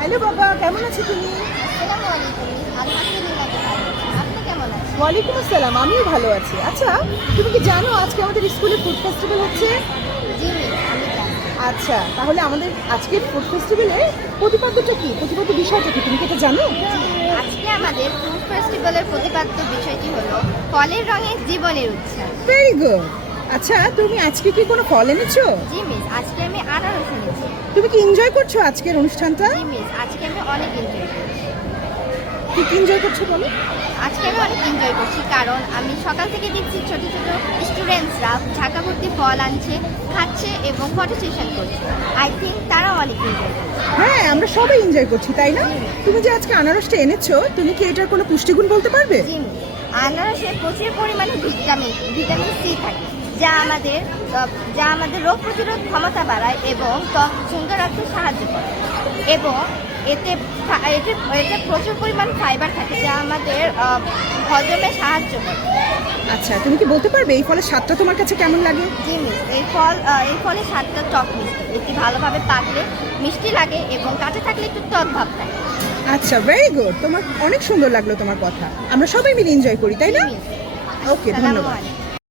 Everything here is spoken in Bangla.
হ্যালো বাবা, কেমন আছো তুমি? আসসালামু আলাইকুম। আলহামদুলিল্লাহ ভালো আছি। আপনি কেমন আছেন? ওয়ালাইকুম আসসালাম, আমিও ভালো আছি। আচ্ছা, তুমি কি জানো আজকে আমাদের স্কুলে ফুড ফেস্টিভ্যাল হচ্ছে? জি মিস, আমি জানি। আচ্ছা, তাহলে আমাদের আজকের ফুড ফেস্টিভ্যালে প্রতিপাদ্যটা কি, প্রতিপাদ্য বিষয়টা কি, তুমি কি এটা জানো? আজকে আমাদের ফুড ফেস্টিভ্যালের প্রতিপাদ্য বিষয়টি হলো ফলের রঙে জীবনের উৎসব। Very good. আচ্ছা, তুমি আজকে কি কোনো ফল এনেছো? জি মিস, আজকে আমি আনারস এনেছি। তুমি কি এনজয় করছো আজকের অনুষ্ঠানটা? জি মিস, আজকে আমি অনেক এনজয় করছি। কি কি এনজয় করছো বলো? আজকে আমি অনেক এনজয় করছি কারণ আমি সকাল থেকে দেখছি ছোট ছোট স্টুডেন্টসরা ঢাকা ভর্তি ফল আনছে, খাচ্ছে এবং ফটো সেশন করছে। আই থিঙ্ক তারা অনেক এনজয় করছে। হ্যাঁ, আমরা সবাই এনজয় করছি, তাই না? তুমি যে আজকে আনারসটা এনেছো, তুমি কি এটার কোনো পুষ্টিগুণ বলতে পারবে? জি মিস, আনারসে প্রচুর পরিমাণে ভিটামিন সি থাকে যা আমাদের রোগ প্রতিরোধ ক্ষমতা বাড়ায় এবং ত্বক সুন্দর রাখতে সাহায্য করে এবং এতে এতে এতে প্রচুর পরিমাণ ফাইবার থাকে যা আমাদের হজমে সাহায্য করে। আচ্ছা, তুমি কি বলতে পারবে এই ফলের স্বাদটা তোমার কাছে কেমন লাগে? জি মিস, এই ফলের স্বাদটা টক মিষ্টি। এটি ভালোভাবে পাকলে মিষ্টি লাগে এবং কাঁচা থাকলে একটু টক ভাব থাকে। আচ্ছা, ভেরি গুড। তোমার অনেক সুন্দর লাগলো তোমার কথা। আমরা সবাই মিলে এনজয় করি, তাই না? জি মিস। ওকে, আসসালামু ধন্যবাদ। আলাইকুম।